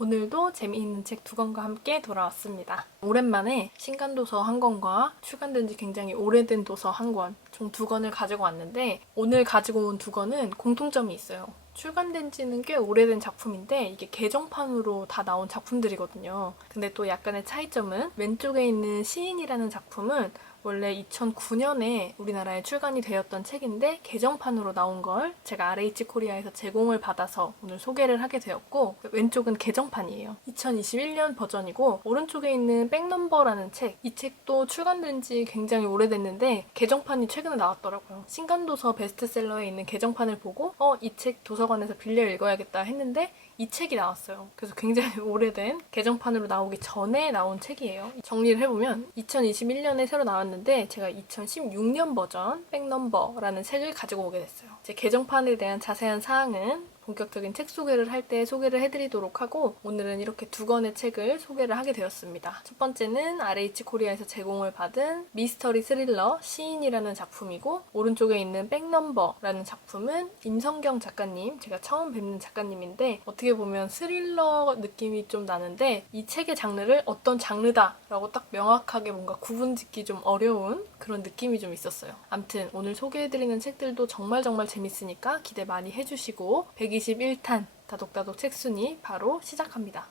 오늘도 재미있는 책 두 권과 함께 돌아왔습니다. 오랜만에 신간도서 한 권과 출간된 지 굉장히 오래된 도서 한 권, 총 두 권을 가지고 왔는데 오늘 가지고 온 두 권은 공통점이 있어요. 출간된 지는 꽤 오래된 작품인데 이게 개정판으로 다 나온 작품들이거든요. 근데 또 약간의 차이점은 왼쪽에 있는 시인이라는 작품은 원래 2009년에 우리나라에 출간이 되었던 책인데 개정판으로 나온 걸 제가 RH 코리아에서 제공을 받아서 오늘 소개를 하게 되었고, 왼쪽은 개정판이에요. 2021년 버전이고 오른쪽에 있는 백넘버라는 책, 이 책도 출간된 지 굉장히 오래됐는데 개정판이 최근에 나왔더라고요. 신간도서 베스트셀러에 있는 개정판을 보고 이 책 도서관에서 빌려 읽어야겠다 했는데 이 책이 나왔어요. 그래서 굉장히 오래된 개정판으로 나오기 전에 나온 책이에요. 정리를 해보면 2021년에 새로 나왔는데 제가 2016년 버전 백넘버라는 책을 가지고 오게 됐어요. 제 개정판에 대한 자세한 사항은 본격적인 책 소개를 할 때 소개를 해드리도록 하고, 오늘은 이렇게 두 권의 책을 소개를 하게 되었습니다. 첫 번째는 RH 코리아에서 제공을 받은 미스터리 스릴러 시인이라는 작품이고, 오른쪽에 있는 백넘버라는 작품은 임성경 작가님, 제가 처음 뵙는 작가님인데 어떻게 보면 스릴러 느낌이 좀 나는데 이 책의 장르를 어떤 장르다 라고 딱 명확하게 뭔가 구분짓기 좀 어려운 그런 느낌이 좀 있었어요. 암튼 오늘 소개해드리는 책들도 정말 재밌으니까 기대 많이 해주시고 121탄 다독다독 책순위 바로 시작합니다.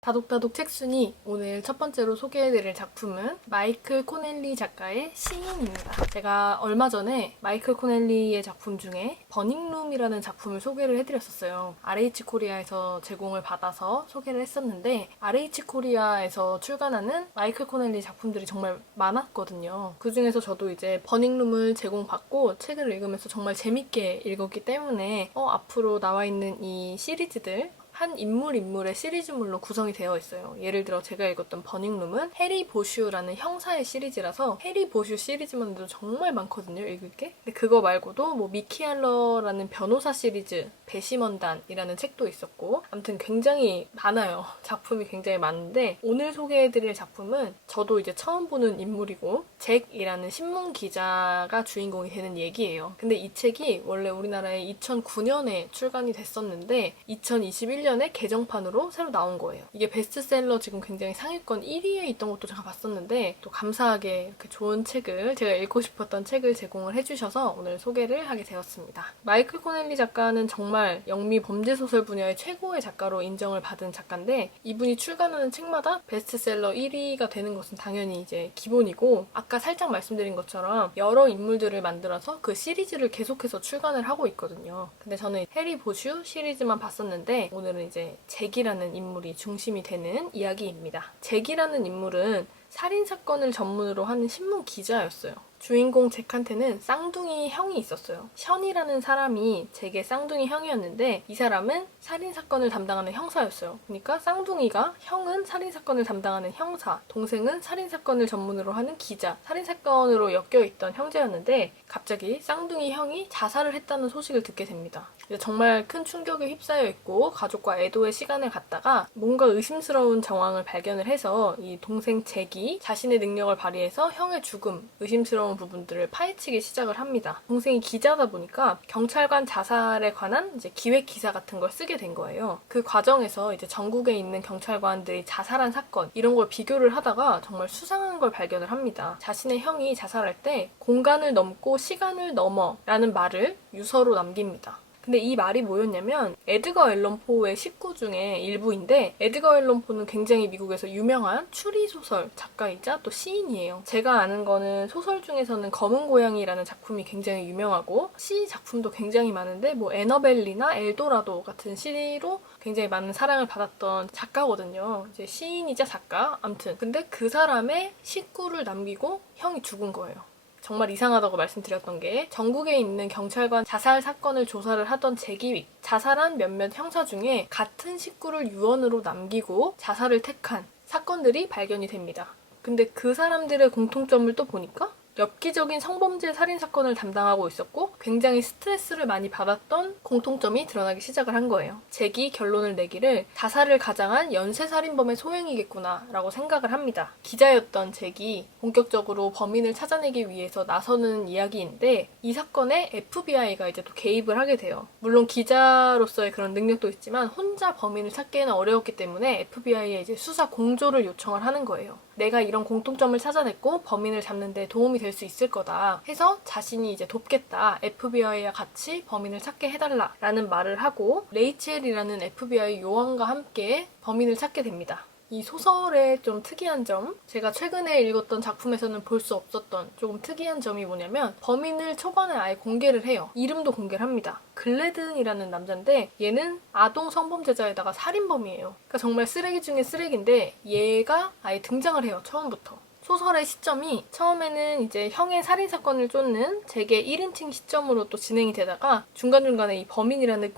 다독다독 책순위, 오늘 첫 번째로 소개해드릴 작품은 마이클 코넬리 작가의 시인입니다. 제가 얼마 전에 마이클 코넬리의 작품 중에 버닝룸이라는 작품을 소개를 해드렸었어요. RH 코리아에서 제공을 받아서 소개를 했었는데 RH 코리아에서 출간하는 마이클 코넬리 작품들이 정말 많았거든요. 그 중에서 저도 이제 버닝룸을 제공받고 책을 읽으면서 정말 재밌게 읽었기 때문에 앞으로 나와 있는 이 시리즈들 한 인물의 시리즈물로 구성이 되어 있어요. 예를 들어 제가 읽었던 버닝룸은 해리 보슈라는 형사의 시리즈라서 해리 보슈 시리즈만 해도 정말 많거든요, 읽을 게. 근데 그거 말고도 뭐 미키 할러라는 변호사 시리즈, 배심원단이라는 책도 있었고, 아무튼 굉장히 많아요. 작품이 굉장히 많은데 오늘 소개해드릴 작품은 저도 이제 처음 보는 인물이고 잭이라는 신문 기자가 주인공이 되는 얘기예요. 근데 이 책이 원래 우리나라에 2009년에 출간이 됐었는데 2021년에 개정판으로 새로 나온 거예요. 이게 베스트셀러 지금 굉장히 상위권 1위에 있던 것도 제가 봤었는데 또 감사하게 이렇게 좋은 책을, 제가 읽고 싶었던 책을 제공을 해주셔서 오늘 소개를 하게 되었습니다. 마이클 코넬리 작가는 정말 영미 범죄소설 분야의 최고의 작가로 인정을 받은 작가인데 이분이 출간하는 책마다 베스트셀러 1위가 되는 것은 당연히 이제 기본이고, 아까 살짝 말씀드린 것처럼 여러 인물들을 만들어서 그 시리즈를 계속해서 출간을 하고 있거든요. 근데 저는 해리 보슈 시리즈만 봤었는데 오늘은 이제 잭이라는 인물이 중심이 되는 이야기입니다. 잭이라는 인물은 살인사건을 전문으로 하는 신문 기자였어요. 주인공 잭한테는 쌍둥이 형이 있었어요. 션이라는 사람이 잭의 쌍둥이 형이었는데 이 사람은 살인사건을 담당하는 형사였어요. 그러니까 쌍둥이가, 형은 살인사건을 담당하는 형사, 동생은 살인사건을 전문으로 하는 기자, 살인사건으로 엮여있던 형제였는데 갑자기 쌍둥이 형이 자살을 했다는 소식을 듣게 됩니다. 정말 큰 충격에 휩싸여 있고 가족과 애도의 시간을 갖다가 뭔가 의심스러운 정황을 발견을 해서 이 동생 잭이 자신의 능력을 발휘해서 형의 죽음, 의심스러운 부분들을 파헤치기 시작을 합니다. 동생이 기자다 보니까 경찰관 자살에 관한 이제 기획 기사 같은 걸 쓰게 된 거예요. 그 과정에서 이제 전국에 있는 경찰관들이 자살한 사건, 이런 걸 비교를 하다가 정말 수상한 걸 발견을 합니다. 자신의 형이 자살할 때 공간을 넘고 시간을 넘어 라는 말을 유서로 남깁니다. 근데 이 말이 뭐였냐면 에드거 앨런 포의 식구 중에 일부인데, 에드거 앨런 포는 굉장히 미국에서 유명한 추리소설 작가이자 또 시인이에요. 제가 아는 거는 소설 중에서는 검은 고양이라는 작품이 굉장히 유명하고 시 작품도 굉장히 많은데 뭐 애너벨리나 엘도라도 같은 시로 굉장히 많은 사랑을 받았던 작가거든요. 이제 시인이자 작가, 암튼 근데 그 사람의 식구를 남기고 형이 죽은 거예요. 정말 이상하다고 말씀드렸던 게, 전국에 있는 경찰관 자살 사건을 조사를 하던 잭이 자살한 몇몇 형사 중에 같은 식구를 유언으로 남기고 자살을 택한 사건들이 발견이 됩니다. 근데 그 사람들의 공통점을 또 보니까 엽기적인 성범죄 살인 사건을 담당하고 있었고 굉장히 스트레스를 많이 받았던 공통점이 드러나기 시작을 한 거예요. 잭이 결론을 내기를 자살을 가장한 연쇄살인범의 소행이겠구나 라고 생각을 합니다. 기자였던 잭이 본격적으로 범인을 찾아내기 위해서 나서는 이야기인데 이 사건에 FBI가 이제 또 개입을 하게 돼요. 물론 기자로서의 그런 능력도 있지만 혼자 범인을 찾기에는 어려웠기 때문에 FBI에 이제 수사 공조를 요청을 하는 거예요. 내가 이런 공통점을 찾아냈고 범인을 잡는 데 도움이 될 수 있을 거다 해서 자신이 이제 돕겠다. FBI와 같이 범인을 찾게 해달라 라는 말을 하고 레이첼이라는 FBI 요원과 함께 범인을 찾게 됩니다. 이 소설의 좀 특이한 점, 제가 최근에 읽었던 작품에서는 볼 수 없었던 조금 특이한 점이 뭐냐면 범인을 초반에 아예 공개를 해요. 이름도 공개를 합니다. 글래든이라는 남자인데 얘는 아동 성범죄자에다가 살인범이에요. 그러니까 정말 쓰레기 중에 쓰레기인데 얘가 아예 등장을 해요. 처음부터. 소설의 시점이 처음에는 이제 형의 살인사건을 쫓는 잭의 1인칭 시점으로 또 진행이 되다가 중간중간에 이 범인이라는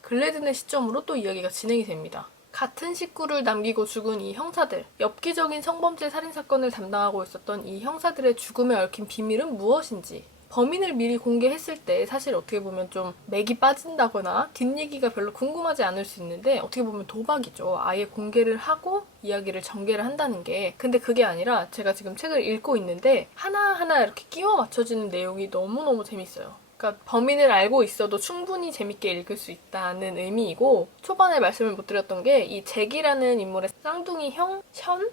글래든의 시점으로 또 이야기가 진행이 됩니다. 같은 식구를 남기고 죽은 이 형사들, 엽기적인 성범죄 살인사건을 담당하고 있었던 이 형사들의 죽음에 얽힌 비밀은 무엇인지, 범인을 미리 공개했을 때 사실 어떻게 보면 좀 맥이 빠진다거나 뒷얘기가 별로 궁금하지 않을 수 있는데 어떻게 보면 도박이죠. 아예 공개를 하고 이야기를 전개를 한다는 게. 근데 그게 아니라 제가 지금 책을 읽고 있는데 하나하나 이렇게 끼워 맞춰지는 내용이 너무너무 재밌어요. 그러니까 범인을 알고 있어도 충분히 재밌게 읽을 수 있다는 의미이고, 초반에 말씀을 못 드렸던 게 이 잭이라는 인물의 쌍둥이 형,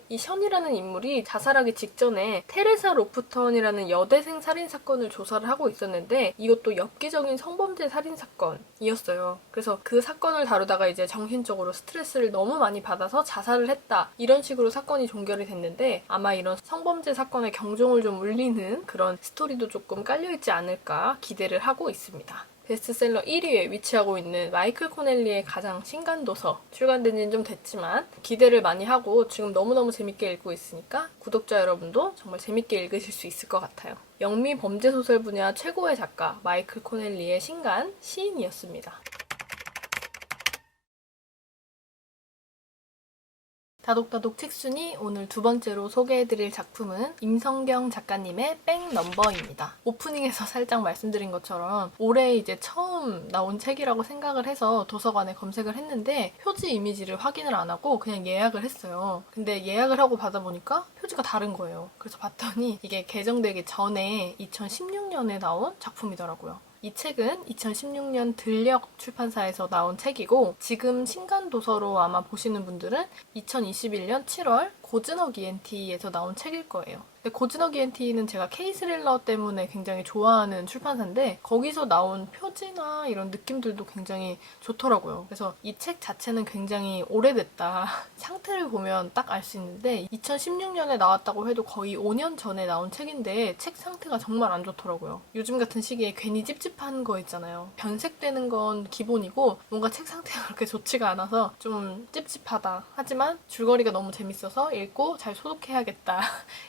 이 션이라는 인물이 자살하기 직전에 테레사 로프턴이라는 여대생 살인사건을 조사를 하고 있었는데 이것도 엽기적인 성범죄 살인사건이었어요. 그래서 그 사건을 다루다가 이제 정신적으로 스트레스를 너무 많이 받아서 자살을 했다. 이런 식으로 사건이 종결이 됐는데 아마 이런 성범죄 사건의 경종을 좀 울리는 그런 스토리도 조금 깔려있지 않을까 기대를 하고 있습니다. 베스트셀러 1위에 위치하고 있는 마이클 코넬리의 가장 신간 도서, 출간된 지는 좀 됐지만 기대를 많이 하고 지금 너무너무 재밌게 읽고 있으니까 구독자 여러분도 정말 재밌게 읽으실 수 있을 것 같아요. 영미 범죄소설 분야 최고의 작가 마이클 코넬리의 신간 시인이었습니다. 다독다독 책순위 오늘 두 번째로 소개해드릴 작품은 임성경 작가님의 백넘버입니다. 오프닝에서 살짝 말씀드린 것처럼 올해 이제 처음 나온 책이라고 생각을 해서 도서관에 검색을 했는데 표지 이미지를 확인을 안 하고 그냥 예약을 했어요. 근데 예약을 하고 받아보니까 표지가 다른 거예요. 그래서 봤더니 이게 개정되기 전에 2016년에 나온 작품이더라고요. 이 책은 2016년 들녘 출판사에서 나온 책이고 지금 신간도서로 아마 보시는 분들은 2021년 7월 고즈넉 ENT에서 나온 책일 거예요. 근데 고즈넉 ENT는 제가 K-스릴러 때문에 굉장히 좋아하는 출판사인데 거기서 나온 표지나 이런 느낌들도 굉장히 좋더라고요. 그래서 이 책 자체는 굉장히 오래됐다. 상태를 보면 딱 알 수 있는데 2016년에 나왔다고 해도 거의 5년 전에 나온 책인데 책 상태가 정말 안 좋더라고요. 요즘 같은 시기에 괜히 찝찝한 거 있잖아요. 변색되는 건 기본이고 뭔가 책 상태가 그렇게 좋지가 않아서 좀 찝찝하다. 하지만 줄거리가 너무 재밌어서 읽고 잘 소독해야겠다.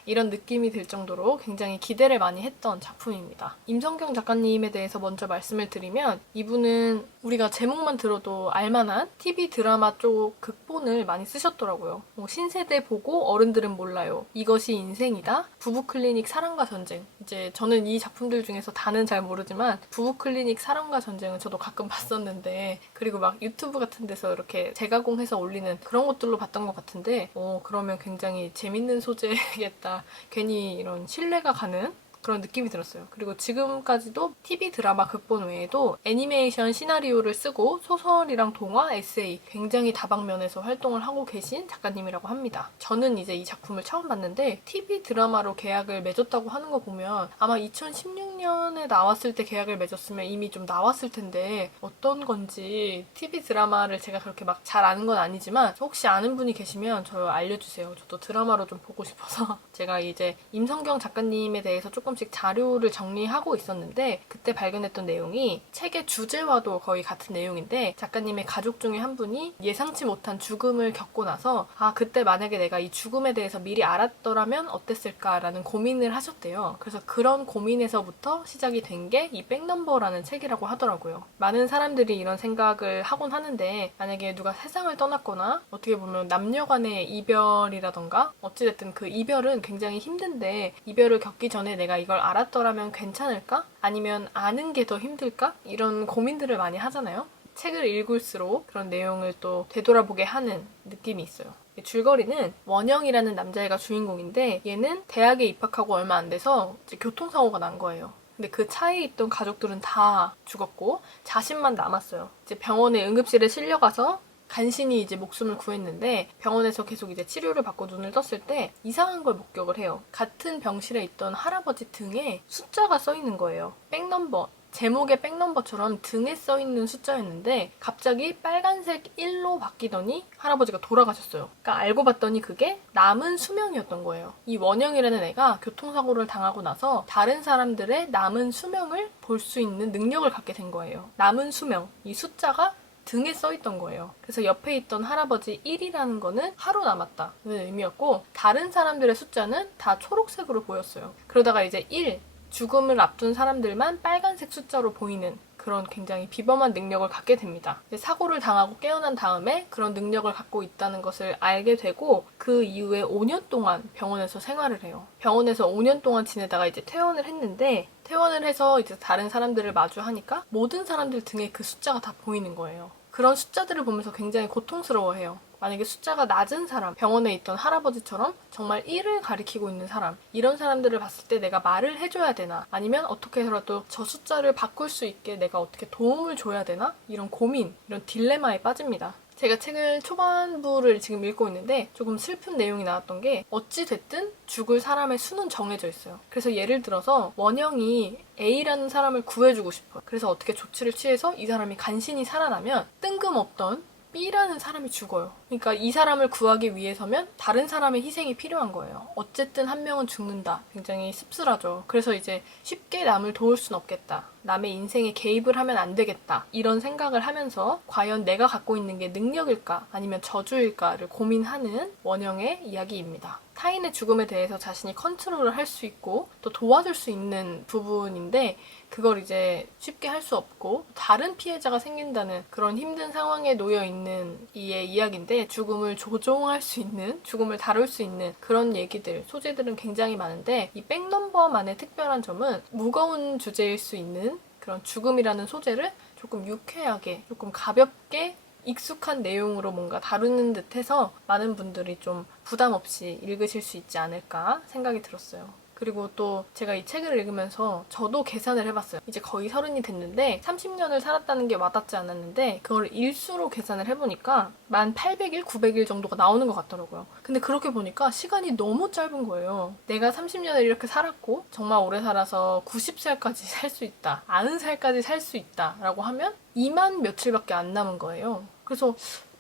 이런 느낌이 들 정도로 굉장히 기대를 많이 했던 작품입니다. 임성경 작가님에 대해서 먼저 말씀을 드리면 이분은 우리가 제목만 들어도 알만한 TV 드라마 쪽 극본을 많이 쓰셨더라고요. 신세대 보고 어른들은 몰라요. 이것이 인생이다. 부부클리닉 사랑과 전쟁. 이제 저는 이 작품들 중에서 다는 잘 모르지만 부부클리닉 사랑과 전쟁은 저도 가끔 봤었는데 그리고 막 유튜브 같은 데서 이렇게 재가공해서 올리는 그런 것들로 봤던 것 같은데 그러면 굉장히 재밌는 소재겠다. 괜히 이런 신뢰가 가는 그런 느낌이 들었어요. 그리고 지금까지도 TV 드라마 극본 외에도 애니메이션 시나리오를 쓰고 소설이랑 동화, 에세이 굉장히 다방면에서 활동을 하고 계신 작가님이라고 합니다. 저는 이제 이 작품을 처음 봤는데 TV 드라마로 계약을 맺었다고 하는 거 보면 아마 2016년에 나왔을 때 계약을 맺었으면 이미 좀 나왔을 텐데 어떤 건지 TV 드라마를 제가 그렇게 막 잘 아는 건 아니지만 혹시 아는 분이 계시면 저 알려주세요. 저도 드라마로 좀 보고 싶어서 제가 이제 임성경 작가님에 대해서 조금씩 자료를 정리하고 있었는데 그때 발견했던 내용이 책의 주제와도 거의 같은 내용인데 작가님의 가족 중에 한 분이 예상치 못한 죽음을 겪고 나서 그때 만약에 내가 이 죽음에 대해서 미리 알았더라면 어땠을까라는 고민을 하셨대요. 그래서 그런 고민에서부터 거기에서 시작이 된 게 이 백넘버라는 책이라고 하더라고요. 많은 사람들이 이런 생각을 하곤 하는데 만약에 누가 세상을 떠났거나 어떻게 보면 남녀 간의 이별이라던가 어찌됐든 그 이별은 굉장히 힘든데 이별을 겪기 전에 내가 이걸 알았더라면 괜찮을까? 아니면 아는 게 더 힘들까? 이런 고민들을 많이 하잖아요. 책을 읽을수록 그런 내용을 또 되돌아보게 하는 느낌이 있어요. 줄거리는 원영이라는 남자애가 주인공인데 얘는 대학에 입학하고 얼마 안 돼서 이제 교통사고가 난 거예요. 근데 그 차에 있던 가족들은 다 죽었고 자신만 남았어요. 이제 병원에 응급실에 실려가서 간신히 이제 목숨을 구했는데 병원에서 계속 이제 치료를 받고 눈을 떴을 때 이상한 걸 목격을 해요. 같은 병실에 있던 할아버지 등에 숫자가 써 있는 거예요. 백넘버. 제목의 백넘버처럼 등에 써있는 숫자였는데 갑자기 빨간색 1로 바뀌더니 할아버지가 돌아가셨어요. 그러니까 알고 봤더니 그게 남은 수명이었던 거예요. 이 원영이라는 애가 교통사고를 당하고 나서 다른 사람들의 남은 수명을 볼 수 있는 능력을 갖게 된 거예요. 남은 수명, 이 숫자가 등에 써있던 거예요. 그래서 옆에 있던 할아버지 1이라는 거는 하루 남았다는 의미였고 다른 사람들의 숫자는 다 초록색으로 보였어요. 그러다가 이제 1, 죽음을 앞둔 사람들만 빨간색 숫자로 보이는 그런 굉장히 비범한 능력을 갖게 됩니다. 사고를 당하고 깨어난 다음에 그런 능력을 갖고 있다는 것을 알게 되고 그 이후에 5년 동안 병원에서 생활을 해요. 병원에서 5년 동안 지내다가 이제 퇴원을 했는데 퇴원을 해서 이제 다른 사람들을 마주하니까 모든 사람들 등에 그 숫자가 다 보이는 거예요. 그런 숫자들을 보면서 굉장히 고통스러워해요. 만약에 숫자가 낮은 사람, 병원에 있던 할아버지처럼 정말 1을 가리키고 있는 사람, 이런 사람들을 봤을 때 내가 말을 해줘야 되나? 아니면 어떻게 해서라도 저 숫자를 바꿀 수 있게 내가 어떻게 도움을 줘야 되나? 이런 고민, 이런 딜레마에 빠집니다. 제가 책을 초반부를 지금 읽고 있는데 조금 슬픈 내용이 나왔던 게 어찌됐든 죽을 사람의 수는 정해져 있어요. 그래서 예를 들어서 원영이 A라는 사람을 구해주고 싶어요. 그래서 어떻게 조치를 취해서 이 사람이 간신히 살아나면 뜬금없던 B라는 사람이 죽어요. 그러니까 이 사람을 구하기 위해서면 다른 사람의 희생이 필요한 거예요. 어쨌든 한 명은 죽는다. 굉장히 씁쓸하죠. 그래서 이제 쉽게 남을 도울 순 없겠다. 남의 인생에 개입을 하면 안 되겠다. 이런 생각을 하면서 과연 내가 갖고 있는 게 능력일까? 아니면 저주일까?를 고민하는 원영의 이야기입니다. 타인의 죽음에 대해서 자신이 컨트롤을 할 수 있고 또 도와줄 수 있는 부분인데 그걸 이제 쉽게 할 수 없고 다른 피해자가 생긴다는 그런 힘든 상황에 놓여 있는 이의 이야기인데 죽음을 조종할 수 있는, 죽음을 다룰 수 있는 그런 얘기들, 소재들은 굉장히 많은데 이 백넘버만의 특별한 점은 무거운 주제일 수 있는 그런 죽음이라는 소재를 조금 유쾌하게, 조금 가볍게 익숙한 내용으로 뭔가 다루는 듯해서 많은 분들이 좀 부담 없이 읽으실 수 있지 않을까 생각이 들었어요. 그리고 또 제가 이 책을 읽으면서 저도 계산을 해봤어요. 이제 거의 30이 됐는데 30년을 살았다는 게 와닿지 않았는데 그걸 일수로 계산을 해보니까 1800일, 900일 정도가 나오는 것 같더라고요. 근데 그렇게 보니까 시간이 너무 짧은 거예요. 내가 30년을 이렇게 살았고 정말 오래 살아서 90살까지 살 수 있다, 90살까지 살 수 있다 라고 하면 2만 며칠밖에 안 남은 거예요. 그래서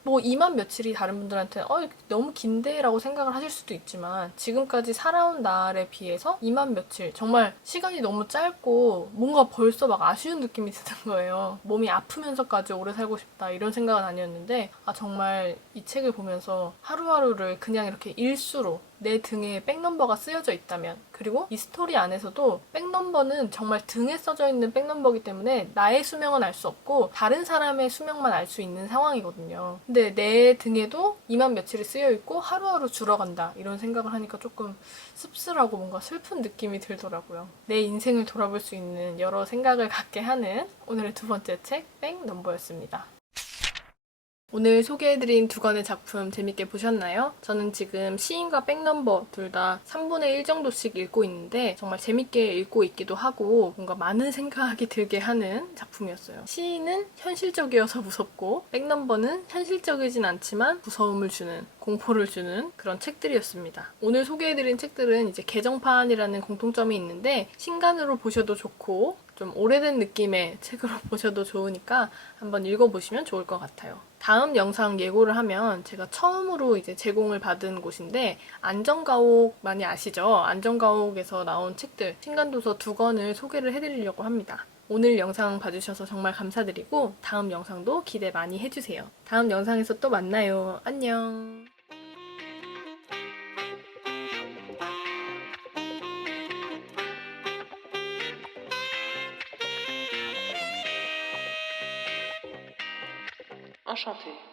뭐 2만 며칠이 다른 분들한테는 너무 긴데? 라고 생각을 하실 수도 있지만 지금까지 살아온 날에 비해서 2만 며칠 정말 시간이 너무 짧고 뭔가 벌써 막 아쉬운 느낌이 드는 거예요. 몸이 아프면서까지 오래 살고 싶다 이런 생각은 아니었는데 정말 이 책을 보면서 하루하루를 그냥 이렇게 일수로 내 등에 백넘버가 쓰여져 있다면 그리고 이 스토리 안에서도 백넘버는 정말 등에 써져 있는 백넘버이기 때문에 나의 수명은 알 수 없고 다른 사람의 수명만 알 수 있는 상황이거든요. 근데 내 등에도 2만 며칠이 쓰여 있고 하루하루 줄어간다 이런 생각을 하니까 조금 씁쓸하고 뭔가 슬픈 느낌이 들더라고요. 내 인생을 돌아볼 수 있는 여러 생각을 갖게 하는 오늘의 두 번째 책 백넘버였습니다. 오늘 소개해드린 두 권의 작품 재밌게 보셨나요? 저는 지금 시인과 백넘버 둘 다 3분의 1 정도씩 읽고 있는데 정말 재밌게 읽고 있기도 하고 뭔가 많은 생각이 들게 하는 작품이었어요. 시인은 현실적이어서 무섭고 백넘버는 현실적이진 않지만 무서움을 주는, 공포를 주는 그런 책들이었습니다. 오늘 소개해드린 책들은 이제 개정판이라는 공통점이 있는데 신간으로 보셔도 좋고 좀 오래된 느낌의 책으로 보셔도 좋으니까 한번 읽어보시면 좋을 것 같아요. 다음 영상 예고를 하면 제가 처음으로 이제 제공을 받은 곳인데 안전가옥 많이 아시죠? 안전가옥에서 나온 책들 신간도서 2권을 소개를 해드리려고 합니다. 오늘 영상 봐주셔서 정말 감사드리고 다음 영상도 기대 많이 해주세요. 다음 영상에서 또 만나요. 안녕. Enchanté.